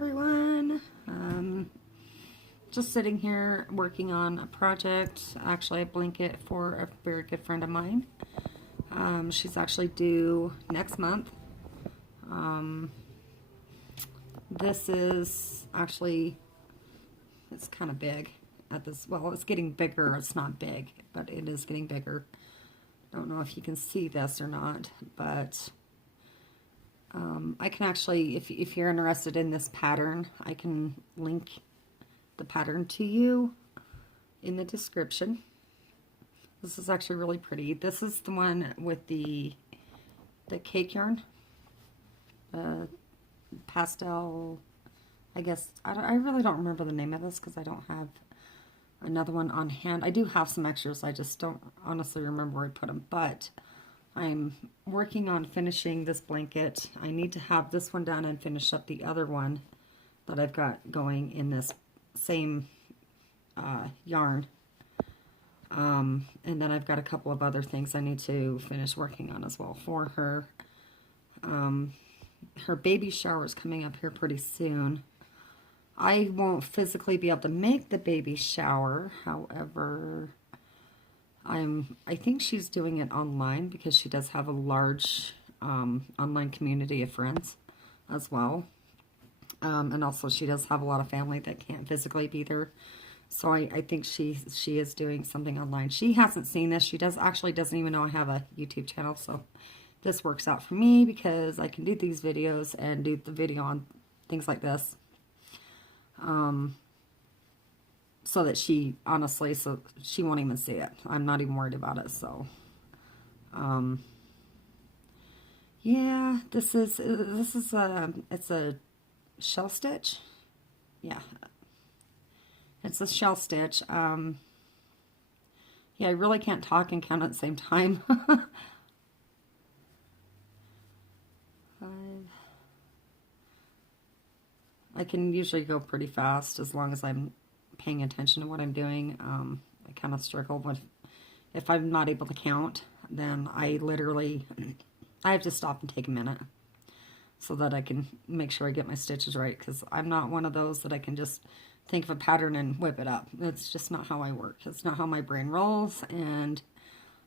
everyone. Just sitting here working on a project, actually a blanket for a very good friend of mine. She's actually due next month. This is actually, it's kind of big at this, well, it's getting bigger. It's not big, but it is getting bigger. Don't know if you can see this or not, but I can actually, if you're interested in this pattern, I can link the pattern to you in the description. This is actually really pretty. This is the one with the cake yarn, pastel. I guess I really don't remember the name of this because I don't have another one on hand. I do have some extras. I just don't honestly remember where I put them, but I'm working on finishing this blanket. I need to have this one done and finish up the other one that I've got going in this same yarn. And then I've got a couple of other things I need to finish working on as well for her. Her baby shower is coming up here pretty soon. I won't physically be able to make the baby shower, however, I think she's doing it online because she does have a large online community of friends as well. And also she does have a lot of family that can't physically be there. So I think she is doing something online. She hasn't seen this. She doesn't even know I have a YouTube channel. So this works out for me because I can do these videos and do the video on things like this. So that she, honestly, so she won't even see it. I'm not even worried about it, so. Yeah, this is it's a shell stitch. Yeah. It's a shell stitch. Yeah, I really can't talk and count at the same time. 5. I can usually go pretty fast as long as I'm paying attention to what I'm doing. I kind of struggle with, if I'm not able to count, then I have to stop and take a minute so that I can make sure I get my stitches right, because I'm not one of those that I can just think of a pattern and whip it up. That's just not how I work. It's not how my brain rolls, and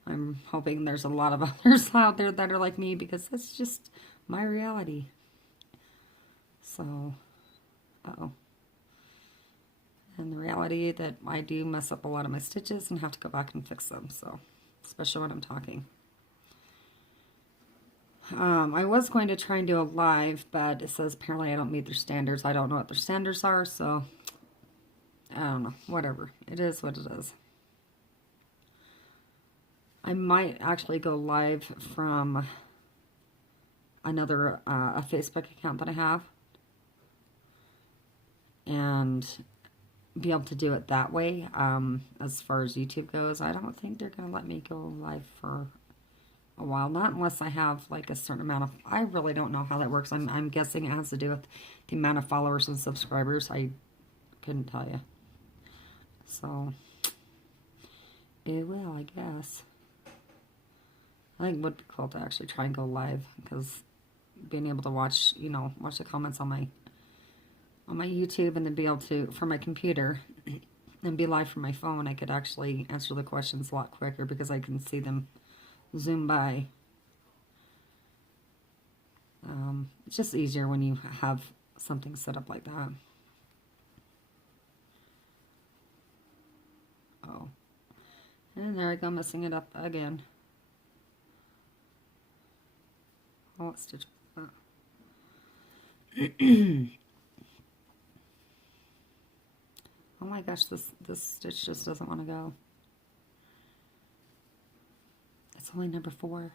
I'm hoping there's a lot of others out there that are like me, because that's just my reality. So, uh-oh. And the reality that I do mess up a lot of my stitches and have to go back and fix them, so, especially when I'm talking. I was going to try and do a live, but it says apparently I don't meet their standards. I don't know what their standards are, so I don't know. Whatever. It is what it is. I might actually go live from another a Facebook account that I have and be able to do it that way. As far as YouTube goes, I don't think they're going to let me go live for a while, not unless I have like a certain amount of, I really don't know how that works. I'm guessing it has to do with the amount of followers and subscribers. I couldn't tell you. So it will, I guess. I think it would be cool to actually try and go live, because being able to watch, watch the comments on my YouTube, and then be able to, from my computer, and be live from my phone, I could actually answer the questions a lot quicker because I can see them zoom by. It's just easier when you have something set up like that. Oh, and there I go, messing it up again. Oh, what stitch was that? Oh my gosh, this stitch just doesn't want to go. It's only number 4.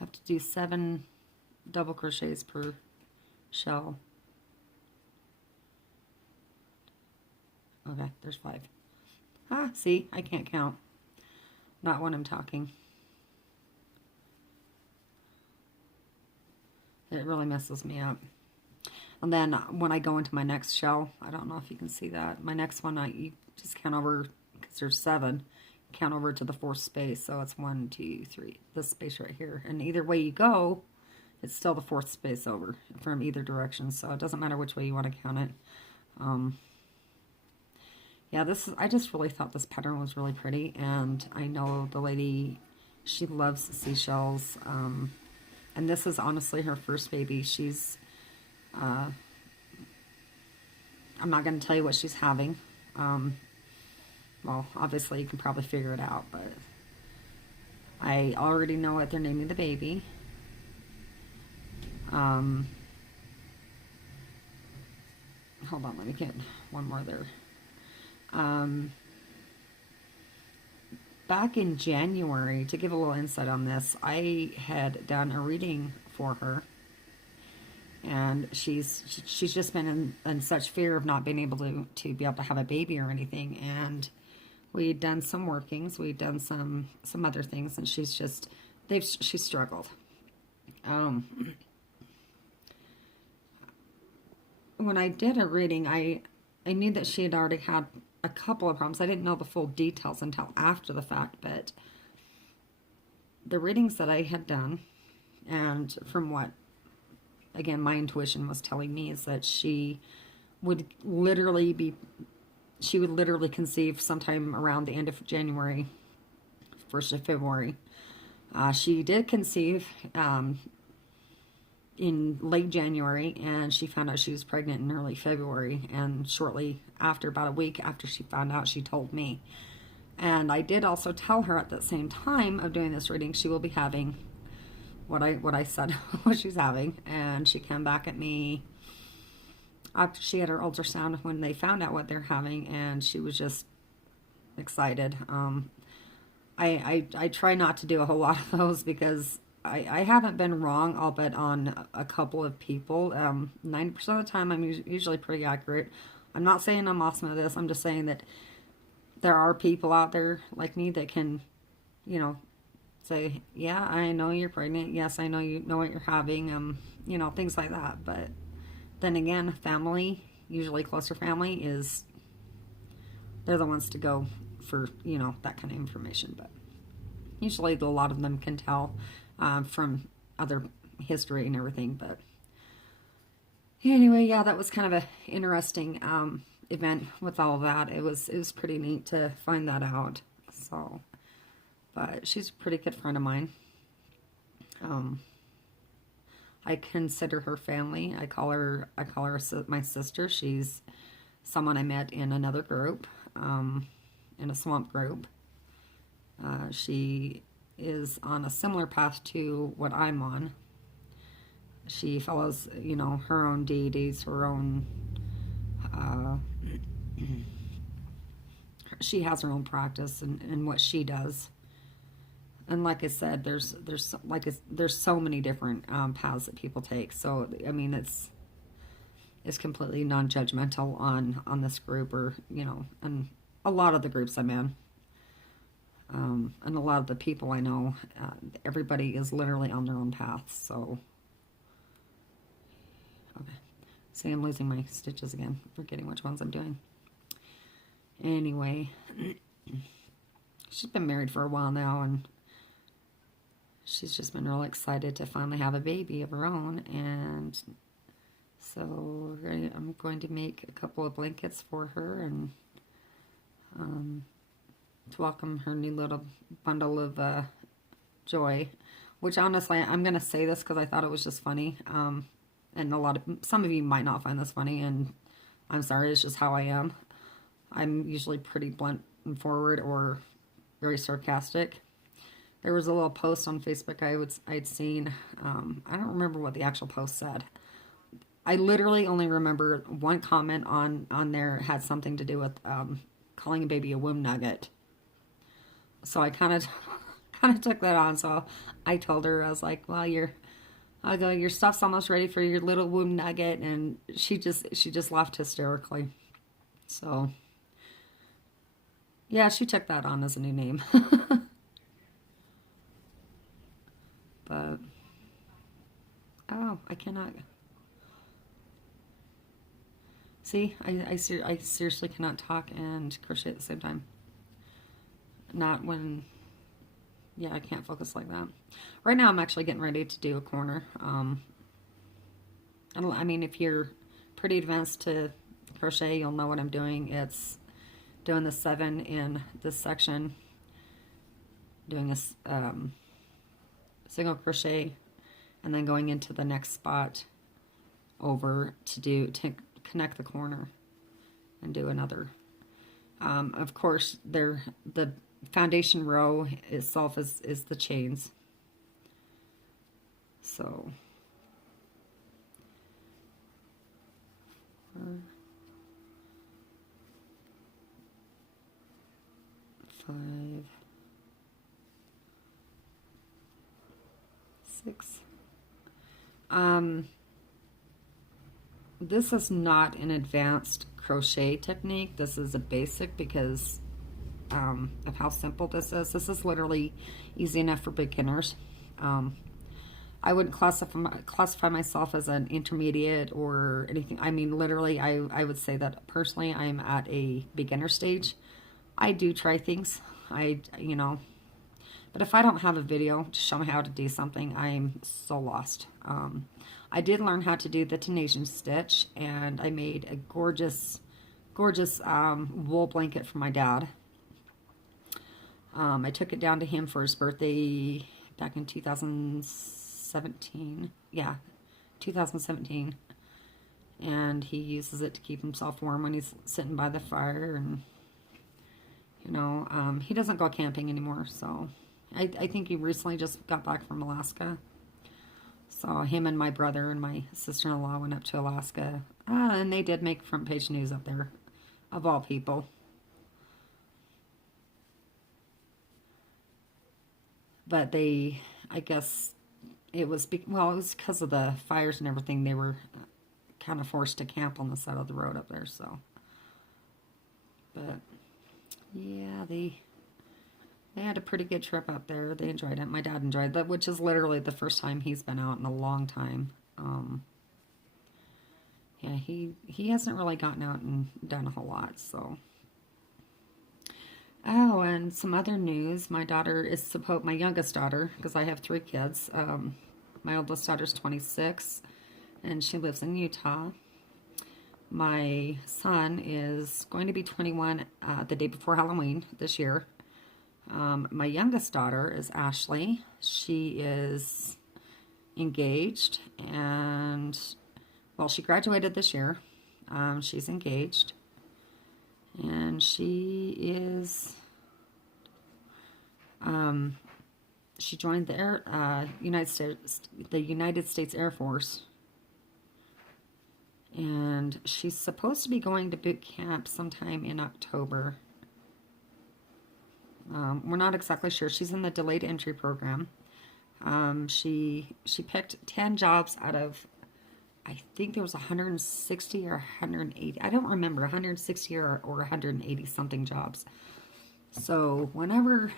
I have to do 7 double crochets per shell. Okay, there's 5. Ah, see, I can't count. Not when I'm talking. It really messes me up. And then when I go into my next shell, I don't know if you can see that. My next one, you just count over, because there's 7. Count over to the 4th space. So it's 1, 2, 3. This space right here. And either way you go, it's still the fourth space over from either direction, so it doesn't matter which way you want to count it. Um, yeah, I just really thought this pattern was really pretty, and I know the lady, she loves seashells, and this is honestly her first baby. I'm not going to tell you what she's having. Well, obviously you can probably figure it out, but I already know what they're naming the baby. Hold on, let me get one more there. Back in January, to give a little insight on this, I had done a reading for her, and she's just been in such fear of not being able to be able to have a baby or anything, and we'd done some workings, we'd done some other things, and she's struggled. When I did a reading, I knew that she had already had a couple of problems. I didn't know the full details until after the fact, but the readings that I had done, and from what, again, my intuition was telling me, is that she would literally conceive sometime around the end of January, 1st of February. She did conceive in late January, and she found out she was pregnant in early February, and shortly after, about a week after she found out, she told me. And I did also tell her at the same time of doing this reading, she will be having what I said what she's having. And she came back at me after she had her ultrasound when they found out what they're having, and she was just excited. I try not to do a whole lot of those because I haven't been wrong, I'll bet, on a couple of people. 90% of the time I'm usually pretty accurate. I'm not saying I'm awesome at this. I'm just saying that there are people out there like me that can, say, yeah, I know you're pregnant. Yes, I know you know what you're having. Things like that. But then again, family, usually closer family, they're the ones to go for, that kind of information. But usually a lot of them can tell from other history and everything. But anyway, yeah, that was kind of an interesting event with all that. It was pretty neat to find that out. So, but she's a pretty good friend of mine. I consider her family. I call her my sister. She's someone I met in another group, in a swamp group. She is on a similar path to what I'm on. She follows, her own deities, her own, she has her own practice and what she does. And like I said, there's so many different paths that people take. So I mean, it's completely non-judgmental on this group, or and a lot of the groups I'm in. And a lot of the people I know, everybody is literally on their own path. So, okay. See, I'm losing my stitches again, forgetting which ones I'm doing. Anyway, she's been married for a while now, and she's just been real excited to finally have a baby of her own. And so I'm going to make a couple of blankets for her, and to welcome her new little bundle of joy, which honestly, I'm going to say this because I thought it was just funny, and some of you might not find this funny, and I'm sorry, it's just how I am. I'm usually pretty blunt and forward, or very sarcastic. There was a little post on Facebook I'd seen, I don't remember what the actual post said. I literally only remember one comment on there had something to do with calling a baby a womb nugget. So I kind of took that on. So I told her, I was like, well, your stuff's almost ready for your little womb nugget. And she just laughed hysterically. So yeah, she took that on as a new name. But, oh, I cannot. See, I seriously cannot talk and crochet at the same time. Not when Yeah, I can't focus like that. Right now I'm actually getting ready to do a corner. I mean, if you're pretty advanced to crochet, you'll know what I'm doing. It's doing the 7 in this section, doing a single crochet, and then going into the next spot over to connect the corner and do another. Of course, the foundation row itself is the chains. So 4, 5, 6. This is not an advanced crochet technique. This is a basic because of how simple this is. This is literally easy enough for beginners. I wouldn't classify myself as an intermediate or anything. I mean, literally, I would say that personally I'm at a beginner stage. I do try things. But if I don't have a video to show me how to do something, I'm so lost. I did learn how to do the Tunisian stitch, and I made a gorgeous, gorgeous wool blanket for my dad. I took it down to him for his birthday back in 2017. Yeah, 2017. And he uses it to keep himself warm when he's sitting by the fire. And, he doesn't go camping anymore, so I think he recently just got back from Alaska. So him and my brother and my sister-in-law went up to Alaska. And they did make front page news up there, of all people. But I guess it was because of the fires and everything. They were kind of forced to camp on the side of the road up there. So, but yeah, they had a pretty good trip up there. They enjoyed it. My dad enjoyed that, which is literally the first time he's been out in a long time. Yeah, he hasn't really gotten out and done a whole lot, so. Oh, and some other news. My youngest daughter, because I have 3 kids. My oldest daughter's 26, and she lives in Utah. My son is going to be 21 the day before Halloween this year. My youngest daughter is Ashley. She is engaged, and, well, she graduated this year. She's engaged. And she is, she joined the United States Air Force, and she's supposed to be going to boot camp sometime in October. We're not exactly sure. She's in the delayed entry program. She picked 10 jobs out of, I think there was 160 or 180. I don't remember, 160 or 180 something jobs. So whenever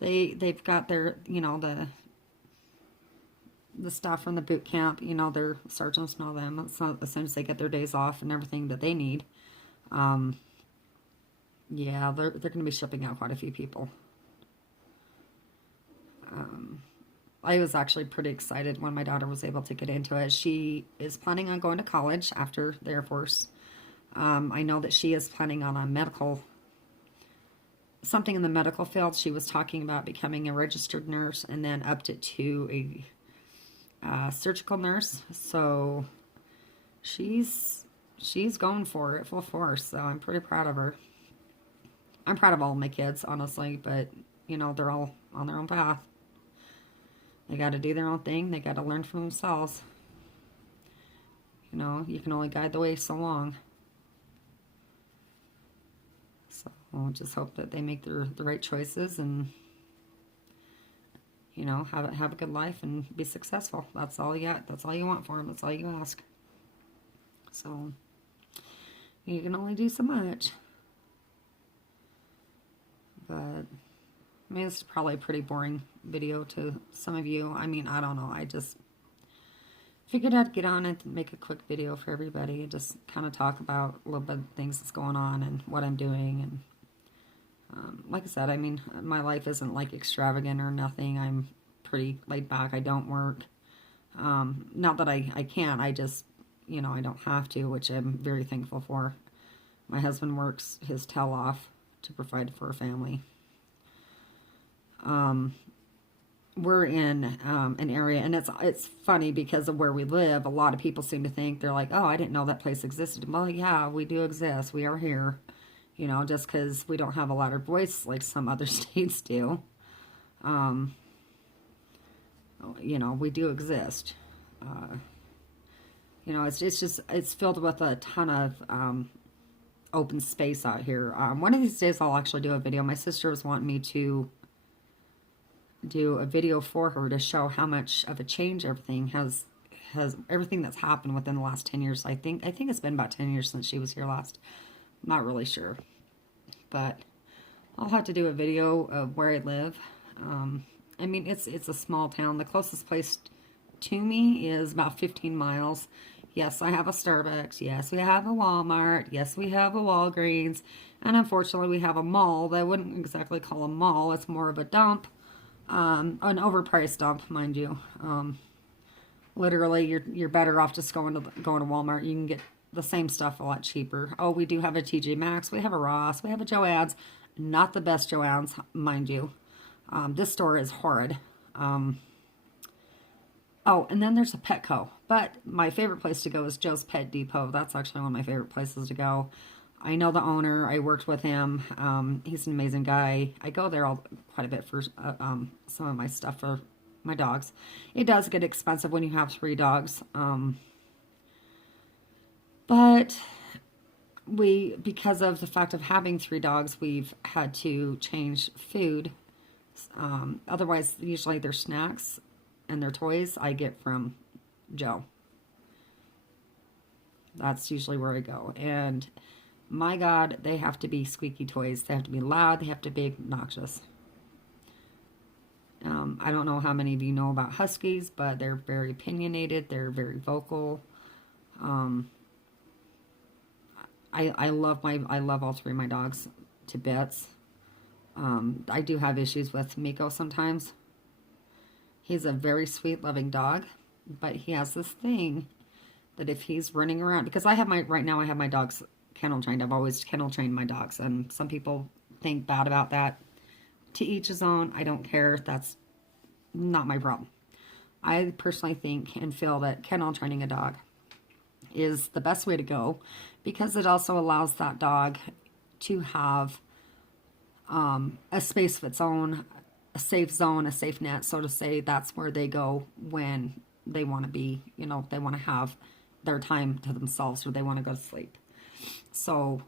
they've got their, the staff from the boot camp, their sergeants and all them, as soon as they get their days off and everything that they need, yeah, they're going to be shipping out quite a few people. I was actually pretty excited when my daughter was able to get into it. She is planning on going to college after the Air Force. I know that she is planning on something in the medical field. She was talking about becoming a registered nurse and then upped it to a surgical nurse. So she's going for it full force. So I'm pretty proud of her. I'm proud of all my kids, honestly, but they're all on their own path. They got to do their own thing. They got to learn for themselves. You can only guide the way so long. So I'll just hope that they make the right choices and, have a good life and be successful. That's all you got. That's all you want for them. That's all you ask. So you can only do so much. But I mean, it's probably a pretty boring video to some of you. I mean, I don't know. I just figured I'd get on and make a quick video for everybody and just kind of talk about a little bit of things that's going on and what I'm doing. Like I said, I mean, my life isn't like extravagant or nothing. I'm pretty laid back. I don't work. Not that I can't. I just, I don't have to, which I'm very thankful for. My husband works his tail off to provide for a family. We're in an area, and it's funny because of where we live. A lot of people seem to think, they're like, "Oh, I didn't know that place existed." Well, yeah, we do exist. We are here. Just because we don't have a louder voice like some other states do. Um, we do exist. It's filled with a ton of open space out here. One of these days I'll actually do a video. My sister was wanting me to do a video for her to show how much of a change everything has everything that's happened within the last 10 years. I think it's been about 10 years since she was here last. I'm not really sure. But I'll have to do a video of where I live. I mean, it's a small town. The closest place to me is about 15 miles. Yes, I have a Starbucks. Yes, we have a Walmart. Yes, we have a Walgreens. And unfortunately, we have a mall that I wouldn't exactly call a mall. It's more of a dump. An overpriced dump, mind you. Literally, you're better off just going to Walmart. You can get the same stuff a lot cheaper. Oh, we do have a TJ Maxx. We have a Ross. We have a Joann's. Not the best Joann's, mind you. This store is horrid. Oh, and then there's a Petco. But my favorite place to go is Joe's Pet Depot. That's actually one of my favorite places to go. I know the owner. I worked with him. He's an amazing guy. I go there quite a bit for some of my stuff for my dogs. It does get expensive when you have 3 dogs. But because of the fact of having 3 dogs, we've had to change food. Otherwise, usually their snacks and their toys I get from Joe. That's usually where I go. And my God, they have to be squeaky toys. They have to be loud. They have to be obnoxious. I don't know how many of you know about Huskies, but they're very opinionated. They're very vocal. I love all 3 of my dogs to bits. I do have issues with Miko sometimes. He's a very sweet, loving dog, but he has this thing that if he's running around, because right now I have my dogs kennel trained. I've always kennel trained my dogs, and some people think bad about that. To each his own. I don't care. That's not my problem. I personally think and feel that kennel training a dog is the best way to go, because it also allows that dog to have a space of its own, a safe zone, a safe net, so to say. That's where they go when they want to be, they want to have their time to themselves, or they want to go to sleep. So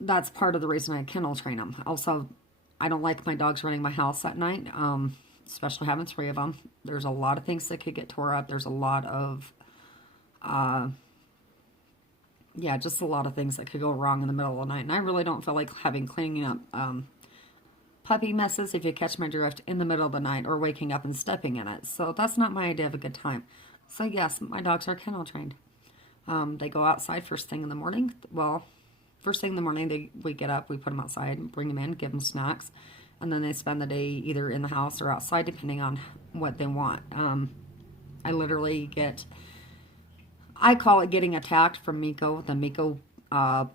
that's part of the reason I kennel train them. Also, I don't like my dogs running my house at night, especially having 3 of them. There's a lot of things that could get tore up. There's a lot of, just a lot of things that could go wrong in the middle of the night. And I really don't feel like cleaning up puppy messes, if you catch my drift, in the middle of the night or waking up and stepping in it. So that's not my idea of a good time. So yes, my dogs are kennel trained. They go outside first thing in the morning. Well, first thing in the morning, we get up, we put them outside, bring them in, give them snacks, and then they spend the day either in the house or outside, depending on what they want. I literally I call it getting attacked from Miko. The Miko paw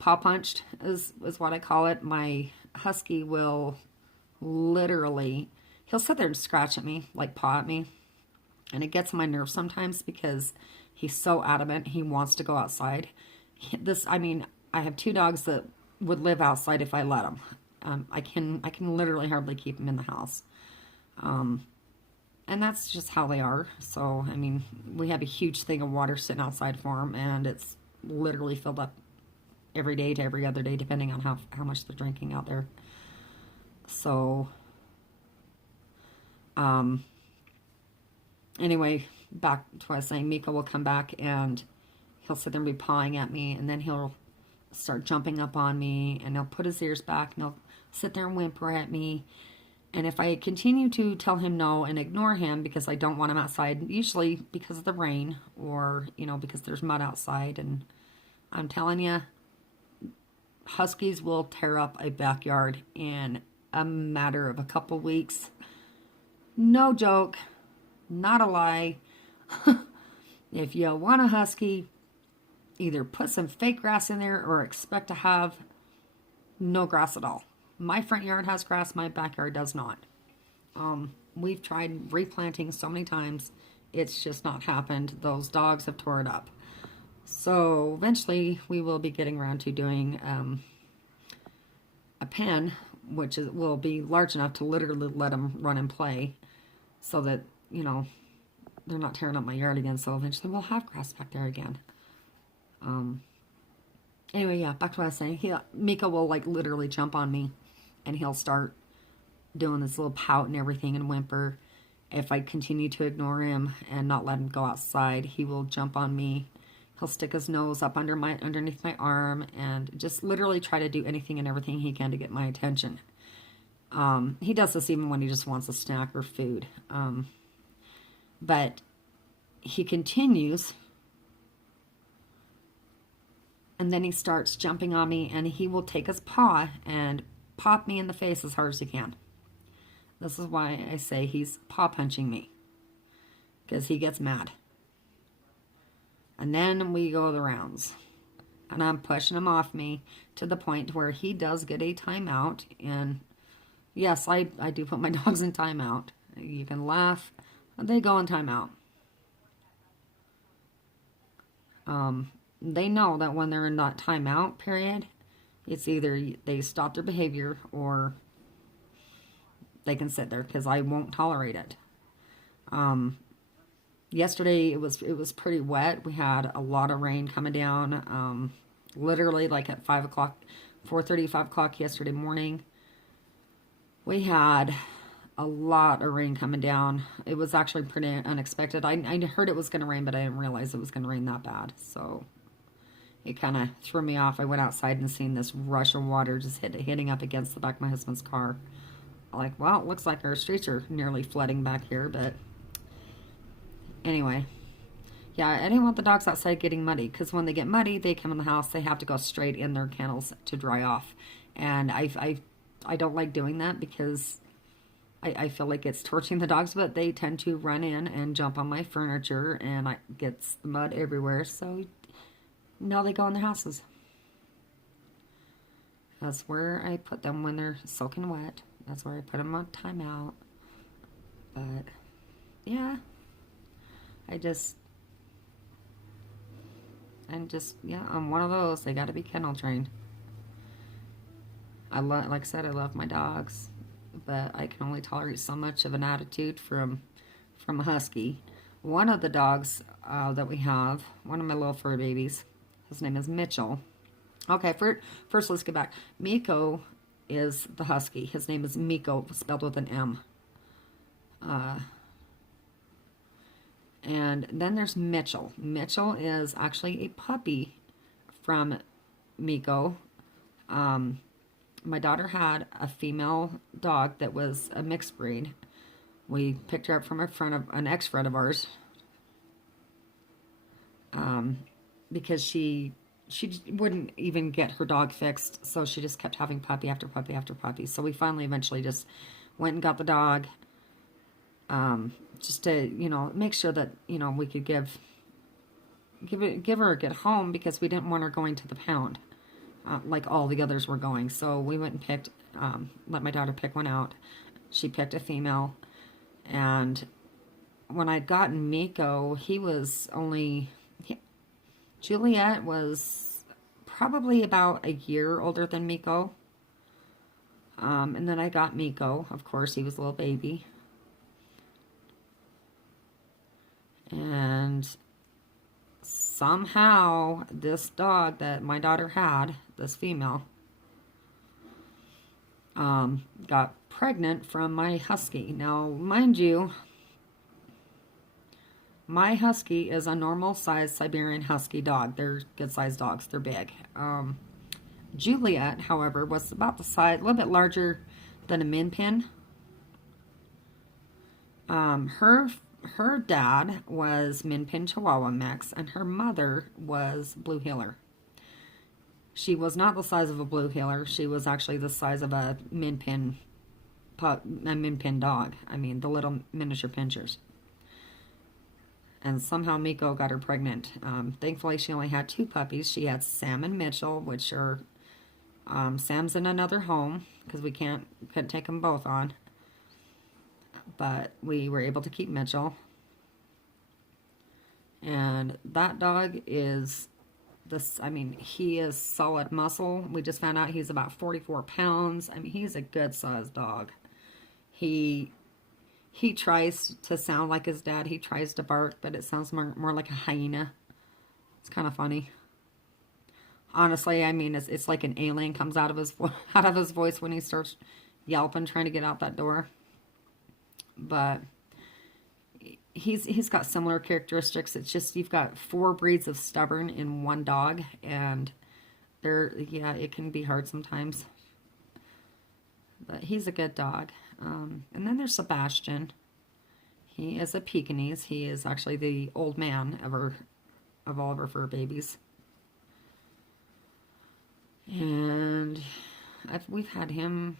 punched is what I call it. My husky will literally, he'll sit there and scratch at me, like paw at me, and it gets on my nerves sometimes because he's so adamant he wants to go outside. I have 2 dogs that would live outside if I let them. I can literally hardly keep them in the house. And that's just how they are. So, we have a huge thing of water sitting outside for them, and it's literally filled up every day to every other day, depending on how much they're drinking out there. So, anyway, back to what I was saying, Miko will come back and he'll sit there and be pawing at me, and then he'll start jumping up on me, and he'll put his ears back, and he'll sit there and whimper at me. And if I continue to tell him no and ignore him because I don't want him outside, usually because of the rain or, because there's mud outside, and I'm telling you, Huskies will tear up a backyard in a matter of a couple weeks. No joke, not a lie. If you want a husky, either put some fake grass in there or expect to have no grass at all. My front yard has grass, my backyard does not. We've tried replanting so many times, it's just not happened. Those dogs have tore it up. So eventually we will be getting around to doing a pen, which will be large enough to literally let them run and play so that, they're not tearing up my yard again. So eventually we'll have grass back there again. Anyway, yeah, back to what I was saying. Miko will like literally jump on me and he'll start doing this little pout and everything and whimper. If I continue to ignore him and not let him go outside, he will jump on me. He'll stick his nose up underneath my arm and just literally try to do anything and everything he can to get my attention. He does this even when he just wants a snack or food. But he continues, and then he starts jumping on me, and he will take his paw and pop me in the face as hard as he can. This is why I say he's paw punching me, because he gets mad. And then we go the rounds, and I'm pushing him off me to the point where he does get a timeout. And yes, I do put my dogs in timeout. You can laugh, but they go in timeout. They know that when they're in that timeout period, it's either they stop their behavior or they can sit there, because I won't tolerate it. Yesterday it was pretty wet. We had a lot of rain coming down. Literally like at 5 o'clock, 4:30, 5 o'clock yesterday morning. We had a lot of rain coming down. It was actually pretty unexpected. I heard it was going to rain, but I didn't realize it was going to rain that bad. So it kind of threw me off. I went outside and seen this rush of water just hitting up against the back of my husband's car. I'm like, well, it looks like our streets are nearly flooding back here, but anyway. Yeah, I didn't want the dogs outside getting muddy, because when they get muddy, they come in the house, they have to go straight in their kennels to dry off. And I don't like doing that, because I feel like it's torching the dogs, but they tend to run in and jump on my furniture, and it gets the mud everywhere. So now they go in their houses. That's where I put them when they're soaking wet. That's where I put them on timeout. But yeah, I'm one of those. They got to be kennel trained. Like I said, I love my dogs, but I can only tolerate so much of an attitude from a husky. One of the dogs that we have, one of my little fur babies, his name is Mitchell. Okay, first let's get back. Miko is the husky. His name is Miko, spelled with an M. And then there's Mitchell. Mitchell is actually a puppy from Miko. My daughter had a female dog that was a mixed breed. We picked her up from an ex-friend of ours. Because she wouldn't even get her dog fixed, so she just kept having puppy after puppy after puppy. So we finally eventually just went and got the dog, just to make sure that we could give her a good home, because we didn't want her going to the pound like all the others were going. So we went and picked, let my daughter pick one out. She picked a female, and when I'd gotten Miko, Juliet was probably about a year older than Miko. And then I got Miko. Of course, he was a little baby. And somehow, this dog that my daughter had, this female, got pregnant from my husky. Now, mind you, my husky is a normal-sized Siberian husky dog. They're good-sized dogs. They're big. Juliet, however, was about the size, a little bit larger than a min pin. Her dad was min pin Chihuahua mix, and her mother was blue heeler. She was not the size of a blue heeler. She was actually the size of a min pin a min pin dog. I mean, the little miniature pinchers. And somehow Miko got her pregnant. Thankfully, she only had 2 puppies. She had Sam and Mitchell, which are Sam's in another home because we couldn't take them both on. But we were able to keep Mitchell. And that dog is this, I mean, he is solid muscle. We just found out he's about 44 pounds. I mean, he's a good sized dog. He tries to sound like his dad. He tries to bark, but it sounds more like a hyena. It's kind of funny. Honestly, I mean, it's like an alien comes out of his voice when he starts yelping, trying to get out that door. But he's got similar characteristics. It's just you've got 4 breeds of stubborn in one dog, and yeah, it can be hard sometimes. But he's a good dog. And then there's Sebastian. He is a Pekingese. He is actually the old man of all of our fur babies. And we've had him.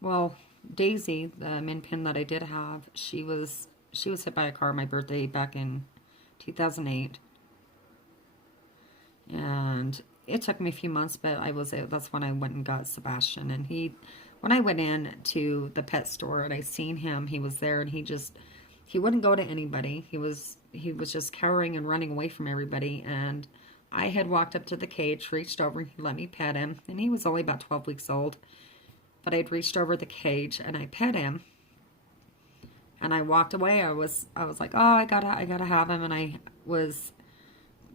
Well, Daisy, the min pin that I did have, she was hit by a car on my birthday back in 2008. And it took me a few months, but that's when I went and got Sebastian. And when I went in to the pet store and I seen him, he was there, and he wouldn't go to anybody. He was just cowering and running away from everybody. And I had walked up to the cage, reached over, and he let me pet him. And he was only about 12 weeks old. But I'd reached over the cage and I pet him. And I walked away. I was like, oh, I gotta have him. And I was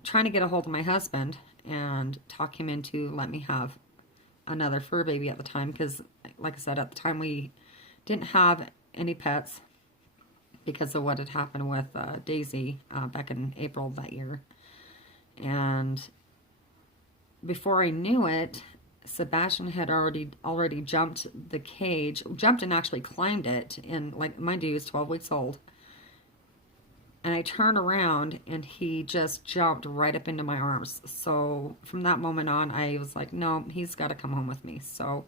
trying to get a hold of my husband and talk him into let me have another fur baby at the time, because like I said, at the time we didn't have any pets because of what had happened with Daisy back in April of that year. And before I knew it, Sebastian had already jumped the cage, jumped and actually climbed it, and like, mind you, he was 12 weeks old. And I turned around and he just jumped right up into my arms. So from that moment on, I was like, no, he's got to come home with me. So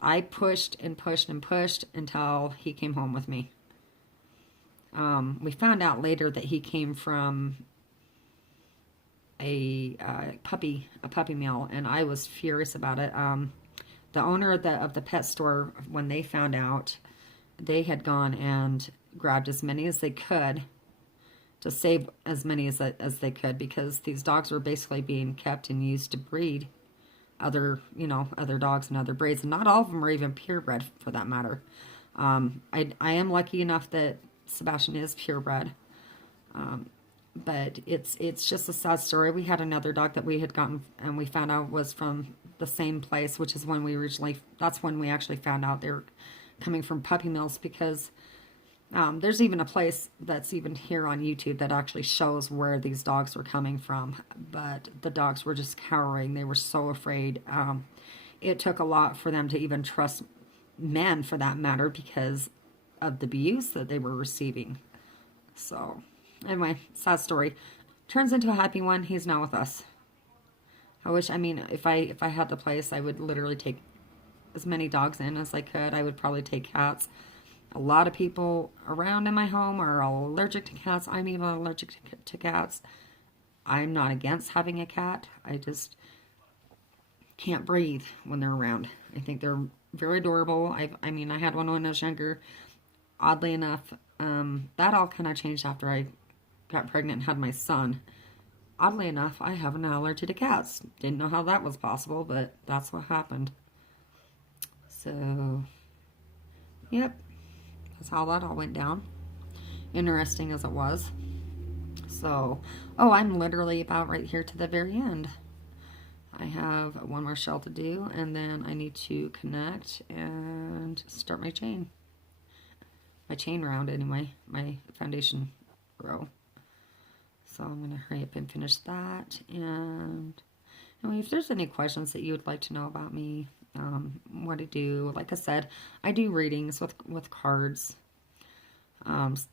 I pushed and pushed and pushed until he came home with me. We found out later that he came from a puppy mill, and I was furious about it. The owner of the pet store, when they found out, they had gone and grabbed as many as they could to save as many as they could, because these dogs were basically being kept and used to breed other dogs and other breeds, and not all of them are even purebred for that matter. I am lucky enough that Sebastian is purebred, but it's just a sad story. We had another dog that we had gotten, and we found out was from the same place, which is when that's when we actually found out they were coming from puppy mills, because there's even a place that's even here on YouTube that actually shows where these dogs were coming from. But the dogs were just cowering. They were so afraid. It took a lot for them to even trust men, for that matter, because of the abuse that they were receiving. So, anyway, sad story. Turns into a happy one. He's now with us. If I had the place, I would literally take as many dogs in as I could. I would probably take cats. A lot of people around in my home are all allergic to cats. I'm even allergic to cats. I'm not against having a cat. I just can't breathe when they're around. I think they're very adorable. I had one when I was younger. Oddly enough, that all kind of changed after I got pregnant and had my son. Oddly enough, I have an allergy to cats. Didn't know how that was possible, but that's what happened. So, yep. That's how that all went down. Interesting as it was. So, I'm literally about right here to the very end. I have one more shell to do, and then I need to connect and start my chain. My chain round anyway, my foundation row. So I'm going to hurry up and finish that. And if there's any questions that you would like to know about me, what I do, like I said, I do readings with cards, but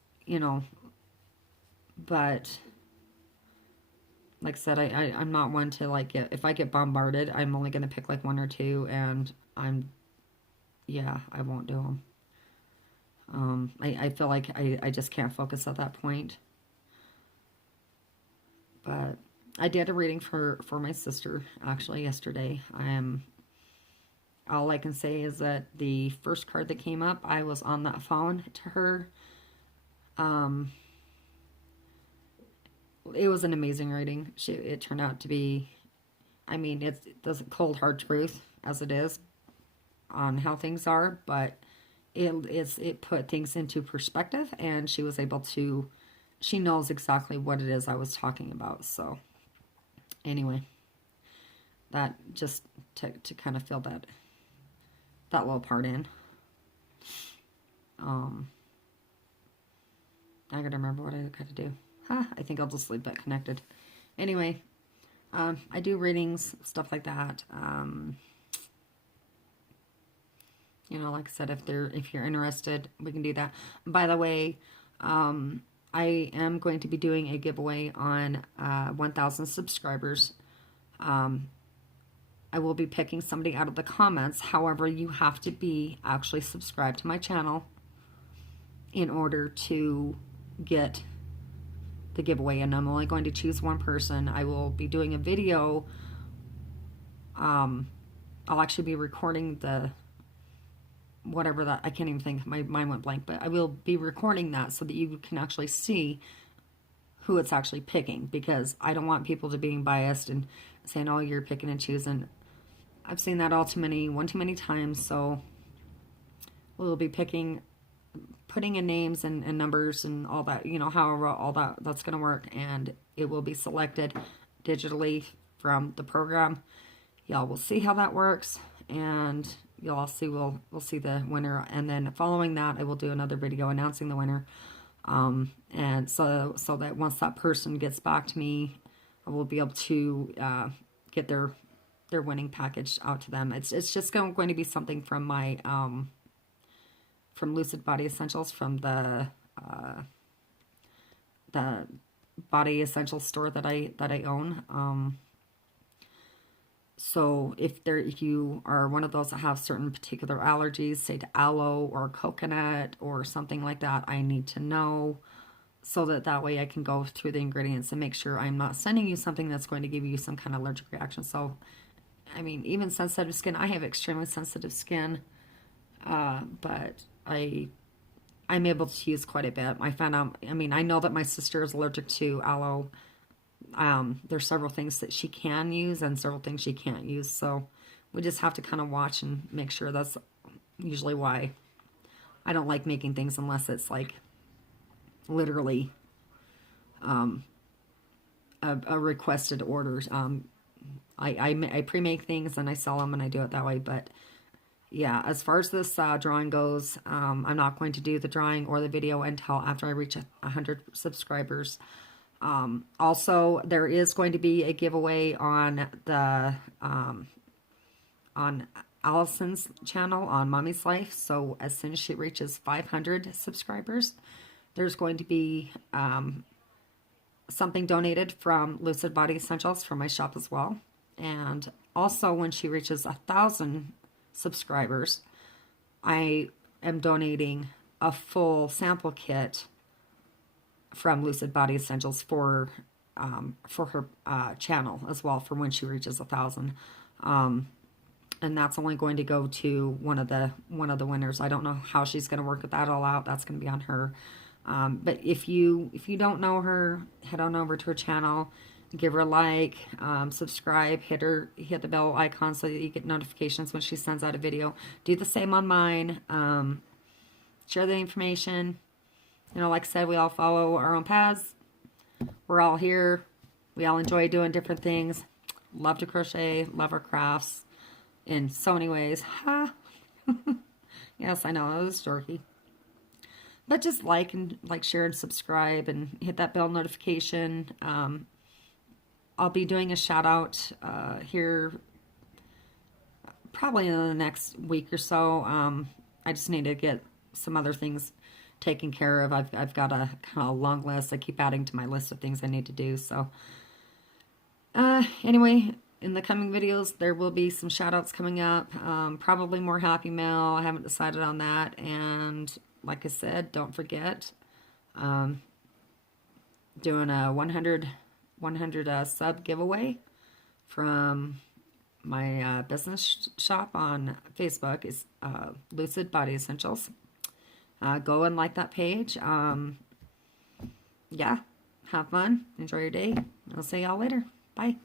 like I said, I'm not one to like get, if I get bombarded, I'm only going to pick like one or two, and yeah, I won't do them. I feel like I just can't focus at that point. But I did a reading for my sister actually yesterday. All I can say is that the first card that came up, I was on that phone to her. Um, it was an amazing reading. It turned out to be, I mean, it's the cold hard truth as it is on how things are, but it put things into perspective, and she was able to, she knows exactly what it is I was talking about. So anyway, that just to kind of fill that little part in. I gotta remember what I gotta do. I think I'll just leave that connected. Anyway, I do readings, stuff like that. You know, like I said, if you're interested, we can do that. By the way, I am going to be doing a giveaway on 1,000 subscribers. I will be picking somebody out of the comments. However, you have to be actually subscribed to my channel in order to get the giveaway, and I'm only going to choose one person. I will be doing a video. I'll actually be recording the whatever that, I can't even think, my mind went blank, but I will be recording that so that you can actually see who it's actually picking, because I don't want people to being biased and saying, oh, you're picking and choosing. I've seen that one too many times. So we'll be putting in names and numbers and all that, you know, however all that's going to work, and it will be selected digitally from the program. Y'all will see how that works, and y'all see, we'll see the winner, and then following that I will do another video announcing the winner, and so that once that person gets back to me, I will be able to get their winning package out to them. It's just going to be something from my from Lucid Body Essentials, from the Body Essentials store that I own. So if you are one of those that have certain particular allergies, say to aloe or coconut or something like that, I need to know, so that way I can go through the ingredients and make sure I'm not sending you something that's going to give you some kind of allergic reaction. So, I mean, even sensitive skin, I have extremely sensitive skin, but I'm able to use quite a bit. I found out, I mean, I know that my sister is allergic to aloe. There's several things that she can use and several things she can't use. So we just have to kind of watch and make sure. That's usually why I don't like making things unless it's like literally a requested order. I pre-make things and I sell them and I do it that way. But yeah, as far as this drawing goes, I'm not going to do the drawing or the video until after I reach 100 subscribers. Also, there is going to be a giveaway on the on Allison's channel on Mommy's Life. So as soon as she reaches 500 subscribers, there's going to be something donated from Lucid Body Essentials for my shop as well. And also, when she reaches 1,000 subscribers, I am donating a full sample kit from Lucid Body Essentials for her channel as well, for when she reaches 1,000. And that's only going to go to one of the winners. I don't know how she's going to work that all out. That's going to be on her. But if you don't know her, head on over to her channel, give her a like, subscribe, hit the bell icon so that you get notifications when she sends out a video. Do the same on mine. Share the information. You know, like I said, we all follow our own paths. We're all here. We all enjoy doing different things. Love to crochet, love our crafts in so many ways. Ha! Yes, I know, it was dorky. But just like, share, and subscribe, and hit that bell notification. I'll be doing a shout out here probably in the next week or so. I just need to get some other things taken care of. I've got a kind of long list. I keep adding to my list of things I need to do. So Anyway, in the coming videos, there will be some shout outs coming up. Probably more Happy Mail. I haven't decided on that. And like I said, don't forget, doing a 100 sub giveaway from my business shop on Facebook is Lucid Body Essentials. Go and like that page. Yeah, have fun. Enjoy your day. I'll see y'all later. Bye.